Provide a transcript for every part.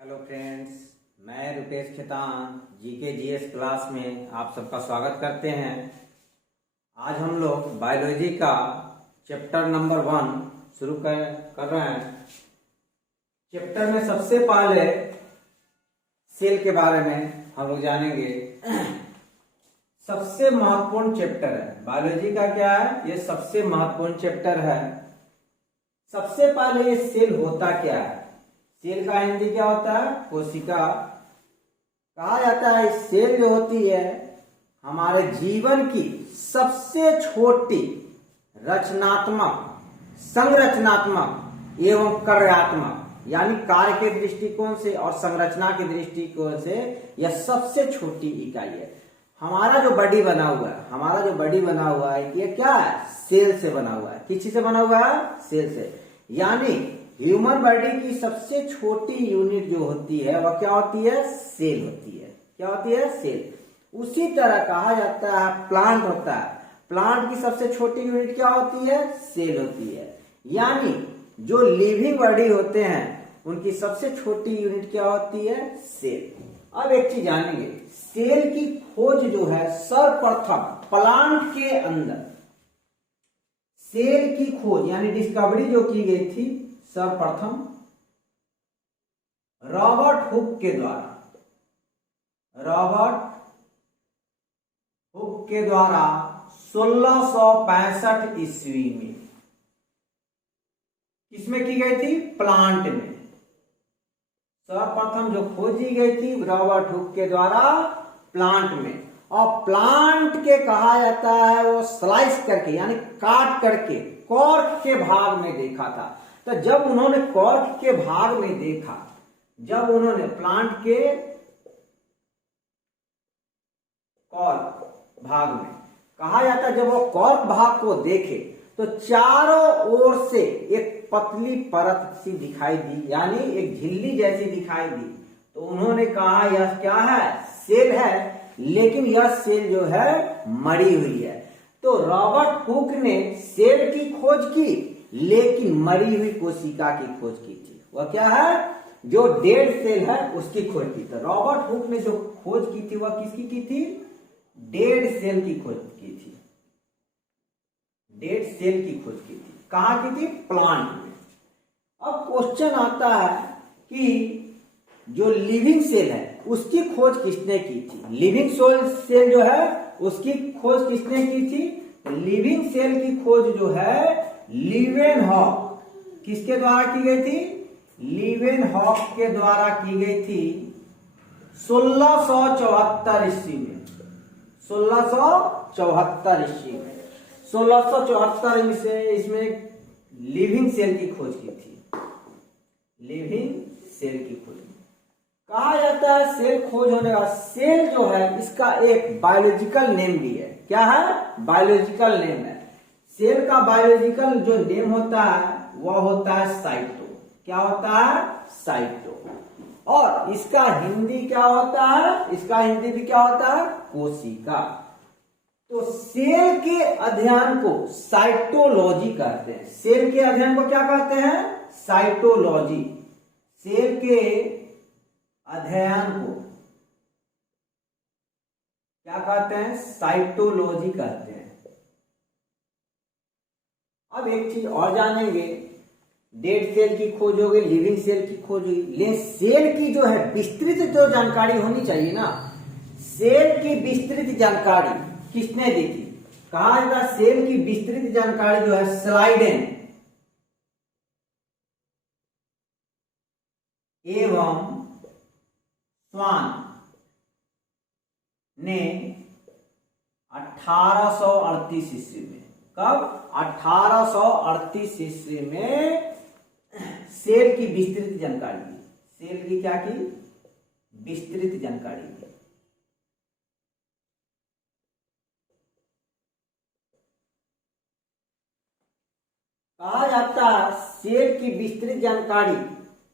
Hello friends, मैं Rupesh Khetan GK GS class में आप सबका स्वागत करते हैं। आज हम लोग बायोलॉजी का चैप्टर नंबर 1 शुरू कर रहे हैं। चैप्टर में सबसे पहले सेल के बारे में हम लोग जानेंगे। सबसे महत्वपूर्ण चैप्टर है बायोलॉजी का। क्या है ये? सबसे महत्वपूर्ण चैप्टर है। सबसे पहले ये सेल होता क्या है? सेल का हिंदी क्या होता है? कोशिका। कहा जाता है सेल जो होती है हमारे जीवन की सबसे छोटी रचनात्मक, संरचनात्मक एवं कार्यात्मक, यानी कार्य के दृष्टिकोण से और संरचना के दृष्टिकोण से यह सबसे छोटी इकाई है। हमारा जो बॉडी बना हुआ है ये क्या है? सेल से बना हुआ है। किस चीज से बना हुआ है? सेल से। यानी ह्यूमन बॉडी की सबसे छोटी यूनिट जो होती है वह क्या होती है? सेल होती है। क्या होती है? सेल। उसी तरह कहा जाता है प्लांट होता है, प्लांट की सबसे छोटी यूनिट क्या होती है? सेल होती है। यानी जो लिविंग बॉडी होते हैं उनकी सबसे छोटी यूनिट क्या होती है? सेल। अब एक चीज जानेंगे, सेल की खोज जो है सर्वप्रथम प्लांट के अंदर सेल की खोज यानी डिस्कवरी जो की गई थी सर्वप्रथम रॉबर्ट हुक के द्वारा 1665 ईस्वी में। किसमें की गई थी? प्लांट में। सर्वप्रथम जो खोजी गई थी रॉबर्ट हुक के द्वारा प्लांट में। और प्लांट के कहा जाता है वो स्लाइस करके यानी काट करके कॉर्क के भाग में देखा था। तो जब उन्होंने कॉर्क के भाग में देखा, जब उन्होंने प्लांट के कॉर्क भाग में कहा जाता है, जब वो कॉर्क भाग को देखे तो चारों ओर से एक पतली परत सी दिखाई दी, यानी एक झिल्ली जैसी दिखाई दी। तो उन्होंने कहा यह क्या है? सेल है, लेकिन यह सेल जो है मरी हुई है। तो रॉबर्ट हुक ने सेल की खोज की, लेकिन मरी हुई कोशिका की खोज की थी। वह क्या है? जो डेड सेल है उसकी खोज की। तो रॉबर्ट हुक ने जो खोज की थी वह किसकी की थी? डेड सेल की खोज की थी। डेड सेल की खोज की थी। कहां की थी? प्लांट में। अब क्वेश्चन आता है कि जो लिविंग सेल है उसकी खोज किसने की थी? लिविंग सेल जो है उसकी खोज किसने की थी? लिविंग सेल की खोज जो है लीवेनहॉक किसके द्वारा की गई थी? लीवेनहॉक के द्वारा की गई थी 1674 ईस्वी में। 1674 ईस्वी में 1674 में से इसमें लिविंग सेल की खोज की थी। लिविंग सेल की खोज कहा जाता है सेल खोज होने का। सेल जो है इसका एक बायोलॉजिकल नेम भी है। क्या है? बायोलॉजिकल नेम है। सेल का बायोलॉजिकल जो नेम होता है वह होता है साइटो। क्या होता है? साइटो। और इसका हिंदी क्या होता है? इसका हिंदी भी क्या होता है? कोशिका। तो सेल के अध्ययन को साइटोलॉजी कहते हैं। सेल के अध्ययन को क्या कहते हैं? साइटोलॉजी। सेल के अध्ययन को क्या कहते हैं? साइटोलॉजी कहते हैं। अब एक चीज और जानेंगे, डेड सेल की खोज हो गई, लिविंग सेल की खोज हुई, लेकिन सेल की जो है विस्तृत जो जानकारी होनी चाहिए ना, सेल की विस्तृत जानकारी किसने दी थी? कहा जाता है सेल की विस्तृत जानकारी जो है स्लाइडेन एवं स्वान ने 1838 ईस्वी में। कब? 1838 ईस्वी में सेल की विस्तृत जानकारी दी। सेल की क्या की? विस्तृत जानकारी दी। कहा जाता है सेल की विस्तृत जानकारी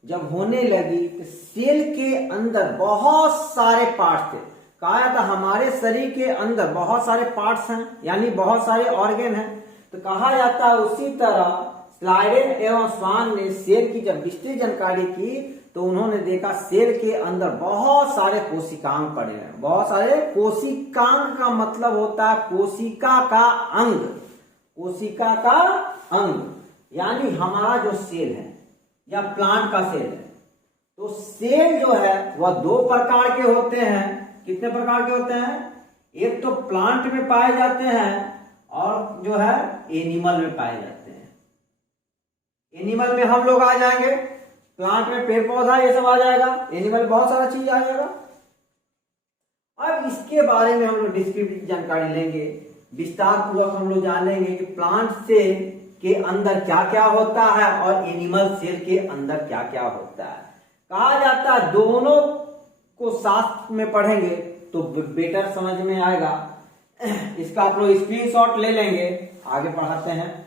जब होने लगी तो सेल के अंदर बहुत सारे पार्ट्स थे। कहा जाता हमारे शरीर के अंदर बहुत सारे पार्ट्स हैं, यानी बहुत सारे ऑर्गन हैं। तो कहा जाता है उसी तरह स्लाइडेन एवं स्वान ने सेल की जब विस्तृत जानकारी की तो उन्होंने देखा सेल के अंदर बहुत सारे कोशिकांग पड़े हैं। बहुत सारे कोशिकांग का मतलब होता है कोशिका का अंग, कोशिका का अंग, यानी हमारा जो सेल है या प्लांट का सेल है। तो सेल जो है वह दो प्रकार के होते हैं। कितने प्रकार के होते हैं? एक तो प्लांट में पाए जाते हैं और जो है एनिमल में पाए जाते हैं। एनिमल में हम लोग आ जाएंगे, प्लांट में पेड़ पौधा ये सब आ जाएगा, एनिमल बहुत सारा चीज आ जाएगा। अब इसके बारे में हम लोग डिस्क्रिप्टिव जानकारी लेंगे, विस्तार पूर्वक हम लोग जानेंगे कि प्लांट सेल के अंदर क्या क्या होता है और एनिमल सेल के अंदर क्या क्या होता है। कहा जाता है दोनों को साथ में पढ़ेंगे तो बेटर समझ में आएगा। इसका आप लोग स्क्रीनशॉट ले लेंगे, आगे पढ़ाते हैं।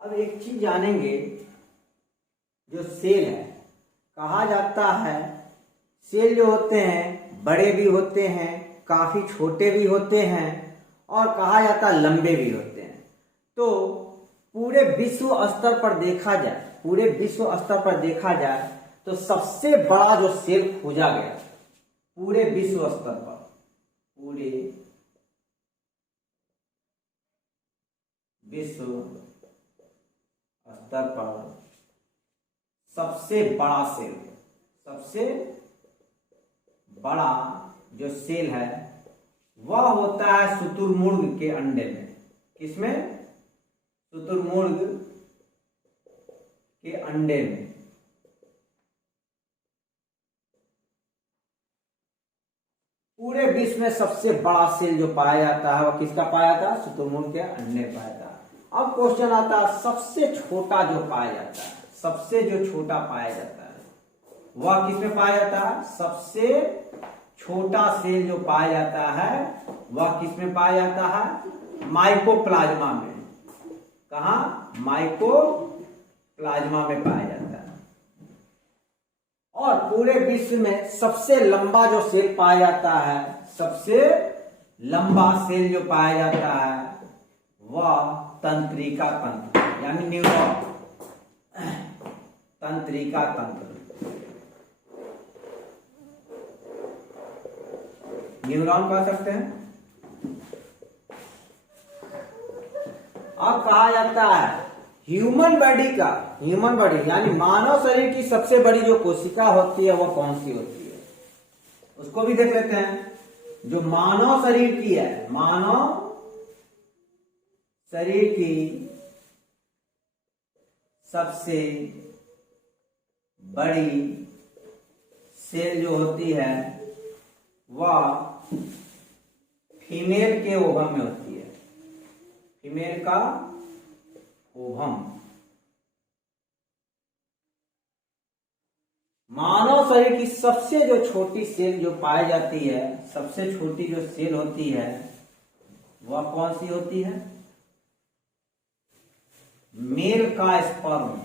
अब एक चीज जानेंगे, जो सेल है, कहा जाता है सेल जो होते हैं बड़े भी होते हैं, काफी छोटे भी होते हैं और कहा जाता है लंबे भी होते हैं। तो पूरे विश्व स्तर पर देखा जाए, पूरे विश्व स्तर पर देखा जाए तो सबसे बड़ा जो सेल खोजा गया पूरे विश्व स्तर पर, पूरे विश्व स्तर पर सबसे बड़ा सेल, सबसे बड़ा जो सेल है वह होता है शुतुरमुर्ग के अंडे में। किसमें? शुतुरमुर्ग के अंडे में। पूरे विश्व में सबसे बड़ा सेल जो पाया जाता है वह किसका पाया जाता है? शुतुरमुर्ग के अंडे पाया जाता है। अब क्वेश्चन आता है सबसे छोटा जो पाया जाता है, सबसे जो छोटा पाया जाता है वह किसमें पाया जाता है? सबसे छोटा सेल जो पाया जाता है वह किसमें पाया जाता है? माइकोप्लाज्मा में। कहा? माइकोप्लाज्मा में पाया जाता है। और पूरे विश्व में सबसे लंबा जो सेल पाया जाता है, सबसे लंबा सेल जो पाया जाता है वह तंत्रिका तंत्र यानी न्यूरॉन, तंत्रिका तंत्र, न्यूरॉन कह सकते हैं। अब कहा जाता है ह्यूमन बॉडी का, ह्यूमन बॉडी यानी मानव शरीर की सबसे बड़ी जो कोशिका होती है वह कौन सी होती है, उसको भी देख लेते हैं। जो मानव शरीर की है, मानव शरीर की सबसे बड़ी सेल जो होती है वह फीमेल के ओवम में होती है, फीमेल का ओवम। मानव शरीर की सबसे जो छोटी सेल जो पाई जाती है, सबसे छोटी जो सेल होती है वह कौन सी होती है? मेल का स्पर्म।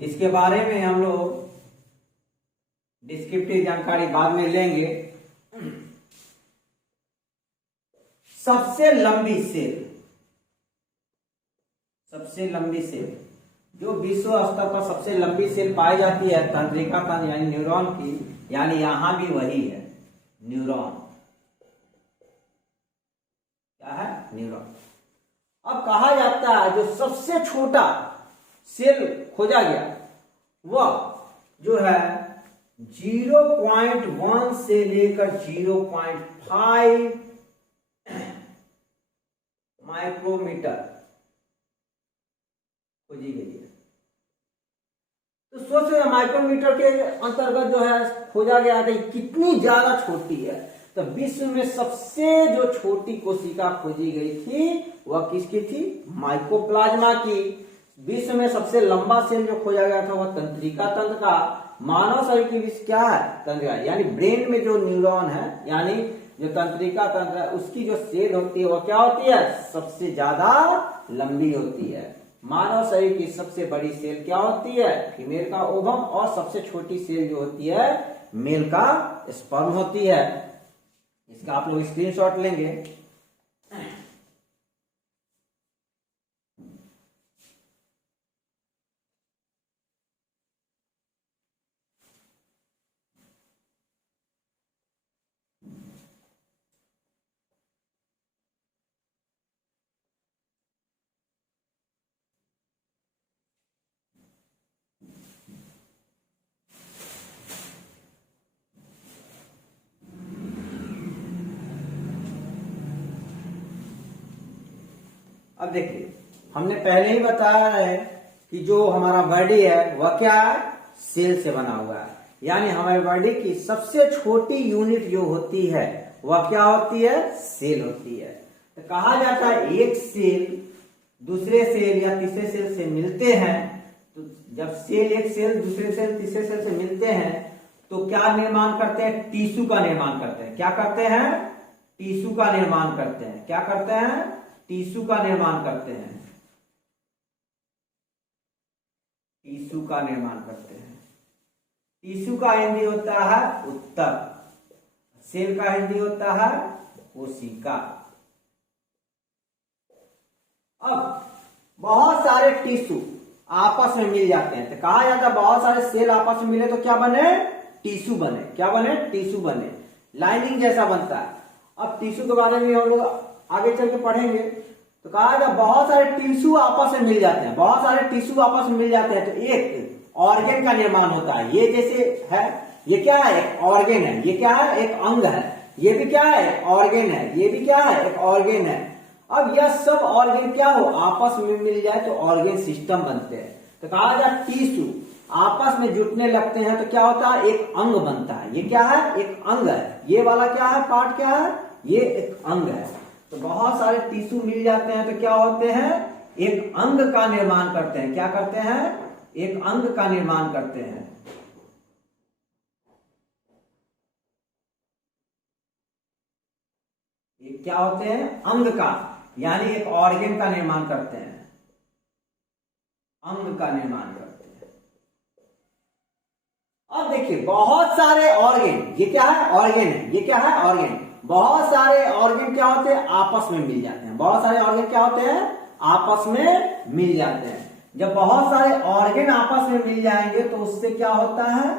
इसके बारे में हम लोग डिस्क्रिप्टिव जानकारी बाद में लेंगे। सबसे लंबी सेल, सबसे लंबी सेल जो विश्व स्तर पर सबसे लंबी सेल पाई जाती है तंत्रिका तंत्र यानी न्यूरॉन की, यानी यहां भी वही है न्यूरॉन। क्या है? न्यूरॉन। अब कहा जाता है जो सबसे छोटा सेल खोजा गया वह जो है 0.1 से लेकर 0.5 माइक्रोमीटर खोजी गई है। तो सोच रहे माइक्रोमीटर के अंतर्गत जो है खोजा गया था, कितनी ज्यादा छोटी है। तो विश्व में सबसे जो छोटी कोशिका खोजी गई थी वह किसकी थी? माइकोप्लाज्मा की। विश्व में सबसे लंबा सेल जो खोजा गया था वह तंत्रिका तंत्र का। मानव शरीर की विश्व क्या है? तंत्रिका, यानी ब्रेन में जो न्यूरॉन है, यानी जो तंत्रिका तंत्र है, उसकी जो सेल होती है वह क्या होती है? सबसे ज्यादा लंबी होती है। मानव शरीर की सबसे बड़ी सेल क्या होती है? फीमेल का ओवम, और सबसे छोटी सेल जो होती है मेल का स्पर्म होती है। इसका आप लोग स्क्रीनशॉट लेंगे। अब देखिए, हमने पहले ही बताया है कि जो हमारा बॉडी है वह क्या है? सेल से बना हुआ है। यानी हमारी बॉडी की सबसे छोटी यूनिट जो होती है वह क्या होती है? सेल होती है। तो कहा जाता है एक सेल दूसरे सेल या तीसरे सेल से मिलते हैं, तो जब सेल एक सेल दूसरे सेल तीसरे सेल से मिलते हैं तो क्या निर्माण करते हैं? टिश्यू का निर्माण करते हैं। क्या करते हैं? टिश्यू का निर्माण करते हैं। क्या करते हैं? टिश्यू का निर्माण करते हैं। टिश्यू का निर्माण करते हैं। टिश्यू का हिंदी होता है उत्तक, सेल का हिंदी होता है कोशिका। अब बहुत सारे टिश्यू आपस में मिल जाते हैं, तो कहा जाता है बहुत सारे सेल आपस में मिले तो क्या बने? टिश्यू बने। क्या बने? टिश्यू बने। लाइनिंग जैसा बनता है। अब टिश्यू के बारे में हम लोग आगे चल के पढ़ेंगे। तो कहा जाता बहुत सारे टिश्यू आपस में मिल जाते हैं। बहुत सारे टिश्यू आपस में मिल जाते हैं तो एक ऑर्गेन का निर्माण होता है। ये जैसे है, ये क्या है? एक ऑर्गेन है। ये क्या है? एक अंग है। ये भी क्या है? एक ऑर्गेन है। ये भी क्या है? एक ऑर्गेन है। अब यह सब ऑर्गेन क्या हो? आपस में मिल जाए तो ऑर्गेन सिस्टम बनते हैं। तो कहा जाए टिश्यू आपस में जुटने लगते हैं तो क्या होता है? एक अंग बनता है। ये क्या है? एक अंग है। ये वाला क्या है? पार्ट क्या है? ये एक अंग है। तो बहुत सारे टिश्यू मिल जाते हैं तो क्या होते हैं? एक अंग का निर्माण करते हैं। क्या करते हैं? एक अंग का निर्माण करते हैं। ये क्या होते हैं? अंग का, यानी एक ऑर्गेन का निर्माण करते हैं। अंग का निर्माण करते हैं। अब देखिए बहुत सारे ऑर्गेन, ये क्या है? ऑर्गेन है। ये क्या है? ऑर्गेन। बहुत सारे ऑर्गेन क्या होते हैं? आपस में मिल जाते हैं। बहुत सारे ऑर्गेन क्या होते हैं? आपस में मिल जाते हैं। जब बहुत सारे ऑर्गेन आपस में मिल जाएंगे तो उससे क्या होता है?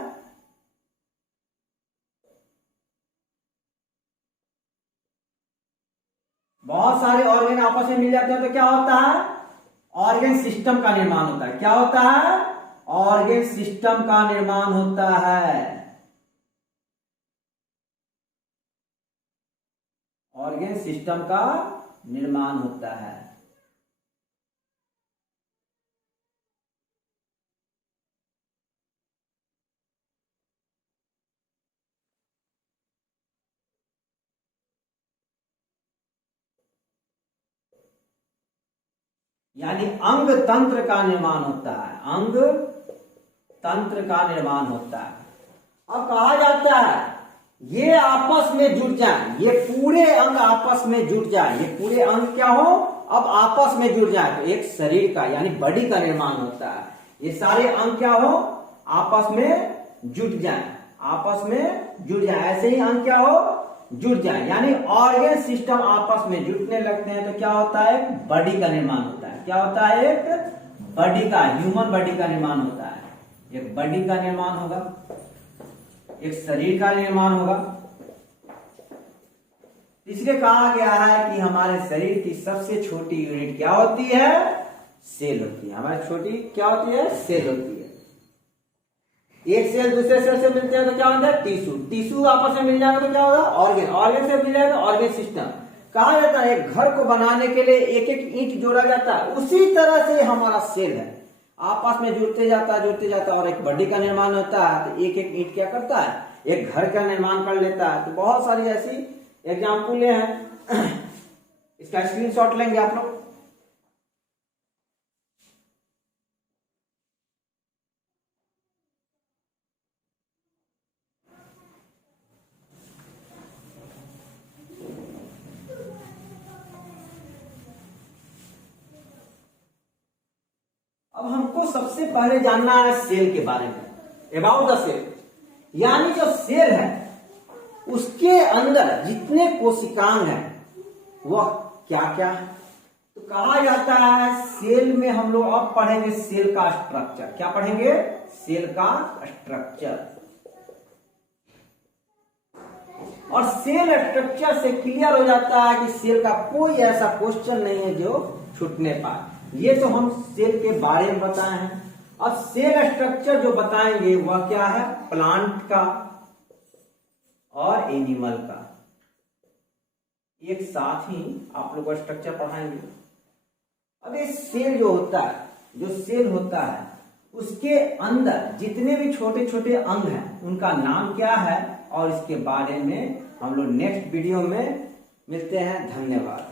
बहुत सारे ऑर्गेन आपस में मिल जाते हैं तो क्या होता है? ऑर्गेन सिस्टम का निर्माण होता है। क्या होता है? ऑर्गेन सिस्टम का निर्माण होता है। ऑर्गेन सिस्टम का निर्माण होता है। यानी अंग तंत्र का निर्माण होता है। अंग तंत्र का निर्माण होता है। अब कहा जाता है ये आपस में जुट जाए, ये पूरे अंग आपस में जुट जाए, ये पूरे अंग क्या हो? अब आपस में जुट जाए तो एक शरीर का यानी बॉडी का निर्माण होता है। ये सारे अंग क्या हो? आपस में जुट जाए। आपस में जुट जाए, ऐसे ही अंग क्या हो? जुट जाए। यानी ऑर्गेन सिस्टम आपस में जुटने लगते हैं तो क्या होता है? एक बॉडी का निर्माण होता है। क्या होता है? एक बॉडी का, ह्यूमन बॉडी का निर्माण होता है। एक बॉडी का निर्माण होगा, एक शरीर का निर्माण होगा। इसलिए कहा गया है कि हमारे शरीर की सबसे छोटी यूनिट क्या होती है? सेल होती है। हमारी छोटी क्या होती है? सेल होती है। एक सेल दूसरे सेल से मिलते हैं तो क्या होता है? टिश्यू। टिश्यू आपस में मिल जाएगा तो क्या होगा? ऑर्गेन। ऑर्गेन से मिल जाएगा तो ऑर्गेन सिस्टम। कहा जाता है एक घर को बनाने के लिए एक एक ईंट जोड़ा जाता है, उसी तरह से हमारा सेल है। आपस में जुड़ते जाता है और एक बॉडी का निर्माण होता है। तो एक एक ईंट क्या करता है? एक घर का निर्माण कर लेता है। तो बहुत सारी ऐसी एग्जाम्पल हैं, इसका स्क्रीनशॉट लेंगे आप लोग। अब हमको सबसे पहले जानना है सेल के बारे में, अबाउट द सेल। यानी जो सेल है उसके अंदर जितने कोशिकांग हैं वह क्या क्या है। तो कहा जाता है सेल में, हम लोग अब पढ़ेंगे सेल का स्ट्रक्चर। क्या पढ़ेंगे? सेल का स्ट्रक्चर। और सेल स्ट्रक्चर से क्लियर हो जाता है कि सेल का कोई ऐसा क्वेश्चन नहीं है जो छूटने पाए। ये तो हम सेल के बारे में बताए हैं। अब सेल स्ट्रक्चर जो बताएंगे वह क्या है? प्लांट का और एनिमल का एक साथ ही आप लोग को स्ट्रक्चर पढ़ाएंगे। अब ये सेल जो होता है, जो सेल होता है उसके अंदर जितने भी छोटे छोटे अंग हैं उनका नाम क्या है, और इसके बारे में हम लोग नेक्स्ट वीडियो में मिलते हैं। धन्यवाद।